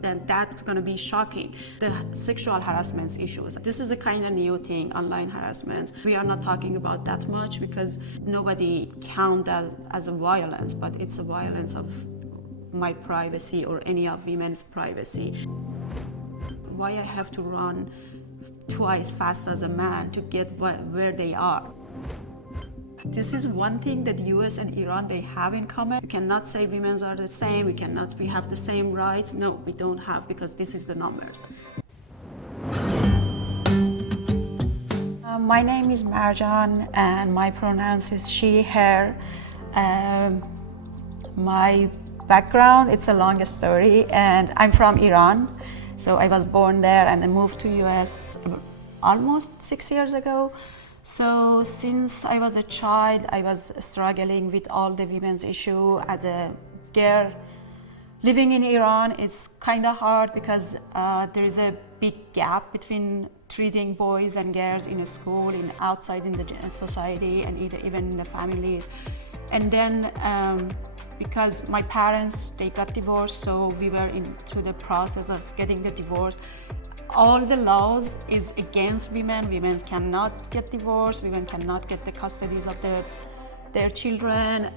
then that's going to be shocking. The sexual harassment issues. This is a kind of new thing, online harassment. We are not talking about that much because nobody counts that as a violence, but it's a violence of my privacy or any of women's privacy. Why I have to run twice fast as a man to get where they are. This is one thing that US and Iran, they have in common. We cannot say women are the same, we have the same rights. No, we don't have, because this is the numbers. My name is Marjan and my pronouns is she, her. My background, it's a long story, and I'm from Iran. So I was born there and I moved to US almost 6 years ago. So since I was a child, I was struggling with all the women's issue. As a girl living in Iran, it's kind of hard because there is a big gap between treating boys and girls in a school, outside in the society, and even in the families. And then because my parents, they got divorced, so we were into the process of getting the divorce. All the laws is against women. Women cannot get divorced. Women cannot get the custodies of their children,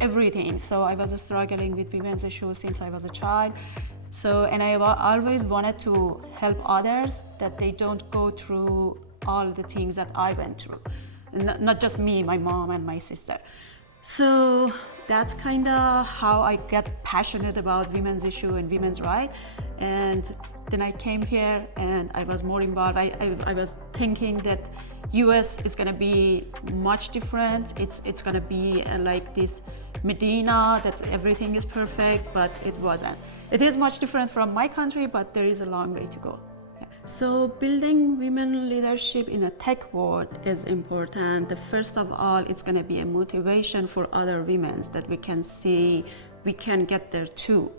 everything. So I was struggling with women's issues since I was a child. And I always wanted to help others, that they don't go through all the things that I went through. Not just me, my mom and my sister. So that's kind of how I got passionate about women's issue and women's rights. And then I came here and I was more involved. I was thinking that US is going to be much different. It's going to be like this Medina, that everything is perfect, but it wasn't. It is much different from my country, but there is a long way to go. So building women leadership in a tech world is important. The first of all, it's going to be a motivation for other women that we can see we can get there too.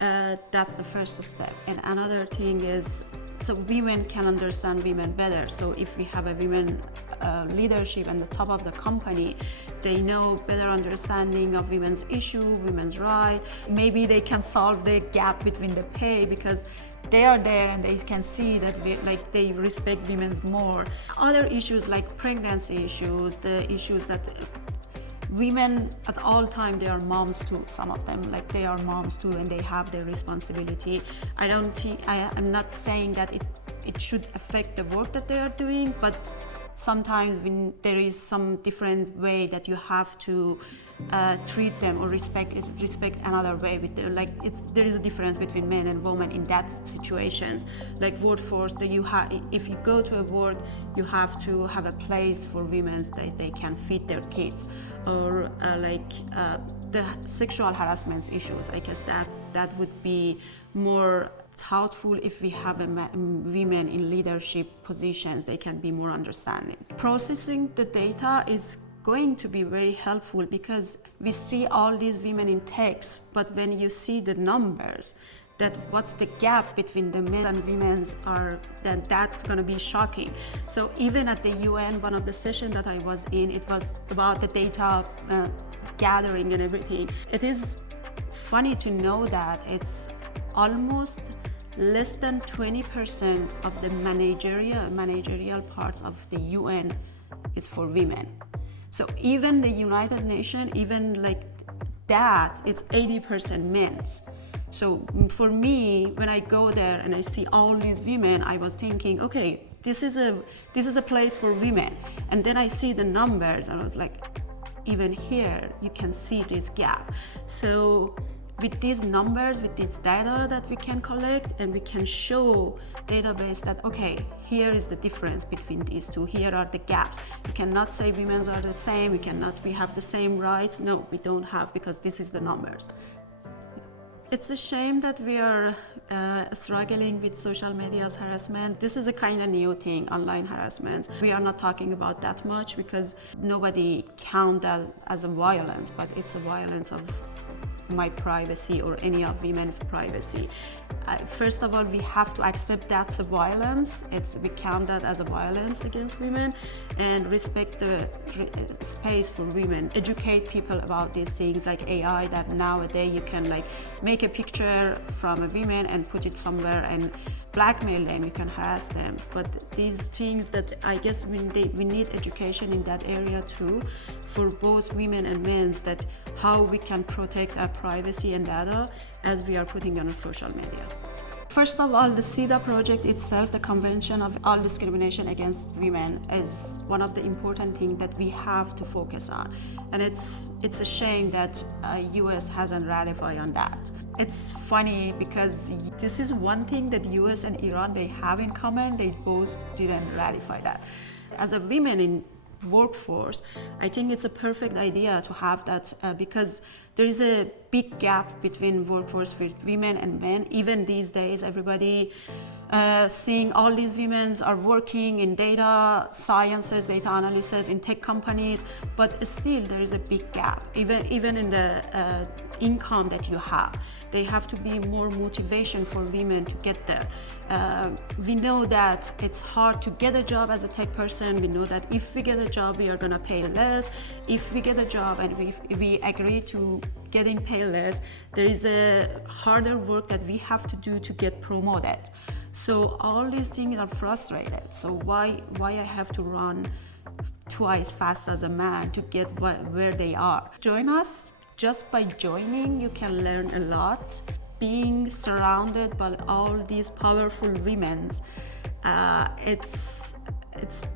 That's the first step. And another thing is, so women can understand women better. So if we have a women leadership at the top of the company, they know better understanding of women's issue, women's rights. Maybe they can solve the gap between the pay, because they are there and they can see that they respect women more. Other issues like pregnancy issues, the issues that women at all time, they are moms too. Some of them, they are moms too, and they have their responsibility. I'm not saying that it should affect the work that they are doing, but sometimes when there is some different way that you have to treat them or respect another way. There is a difference between men and women in that situations. Like workforce, that if you go to a work, you have to have a place for women that they can feed their kids, or the sexual harassment issues. I guess that would be more thoughtful if we have women in leadership positions. They can be more understanding. Processing the data is going to be very helpful, because we see all these women in text, but when you see the numbers, that what's the gap between the men and women's that's going to be shocking. So even at the UN, one of the sessions that I was in, it was about the data gathering and everything. It is funny to know that it's almost less than 20% of the managerial parts of the UN is for women. So even the United Nations, even that, it's 80% men's. So for me, when I go there and I see all these women, I was thinking, okay, this is a place for women. And then I see the numbers, and I was like, even here, you can see this gap. So with these numbers, with this data that we can collect, and we can show database that, okay, here is the difference between these two, here are the gaps. We cannot say women are the same, we have the same rights. No, we don't have, because this is the numbers. It's a shame that we are struggling with social media's harassment. This is a kind of new thing, online harassment. We are not talking about that much because nobody counts that as a violence, but it's a violence of my privacy or any of women's privacy. First of all, we have to accept that's a violence. We count that as a violence against women, and respect the space for women. Educate people about these things like AI, that nowadays you can like make a picture from a woman and put it somewhere and blackmail them, you can harass them. But these things that I guess we need education in that area too, for both women and men, that how we can protect our privacy and data as we are putting on social media. First of all, the CEDA project itself, the Convention of All Discrimination Against Women, is one of the important things that we have to focus on. And it's a shame that US hasn't ratified on that. It's funny because this is one thing that US and Iran, they have in common, they both didn't ratify that. As a woman in workforce, I think it's a perfect idea to have that because there is a big gap between workforce for women and men. Even these days, everybody seeing all these women are working in data sciences, data analysis, in tech companies, but still there is a big gap. Even in the income that you have, they have to be more motivation for women to get there. We know that it's hard to get a job as a tech person. We know that if we get a job, we are gonna pay less. If we get a job and we agree to getting paid less, there is a harder work that we have to do to get promoted. So all these things are frustrated. So why I have to run twice fast as a man to get where they are? Join us. Just by joining, you can learn a lot. Being surrounded by all these powerful women, it's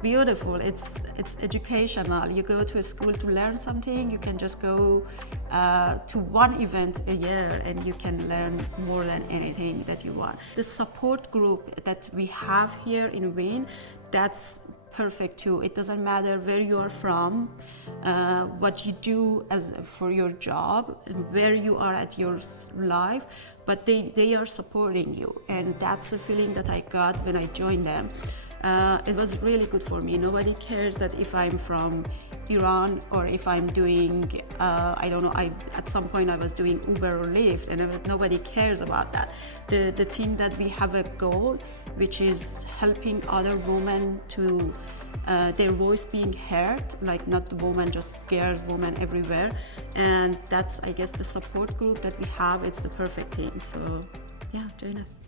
beautiful. It's educational. You go to a school to learn something. You can just go to one event a year, and you can learn more than anything that you want. The support group that we have here in Wien, that's perfect too. It doesn't matter where you are from, what you do for your job, where you are at your life, but they are supporting you, and that's a feeling that I got when I joined them. It was really good for me. Nobody cares that if I'm from Iran or if I'm doing, I don't know, at some point I was doing Uber or Lyft, and nobody cares about that. The thing that we have a goal, which is helping other women to their voice being heard, like not the woman, just girls, women everywhere. And that's, I guess, the support group that we have. It's the perfect thing. So yeah, join us.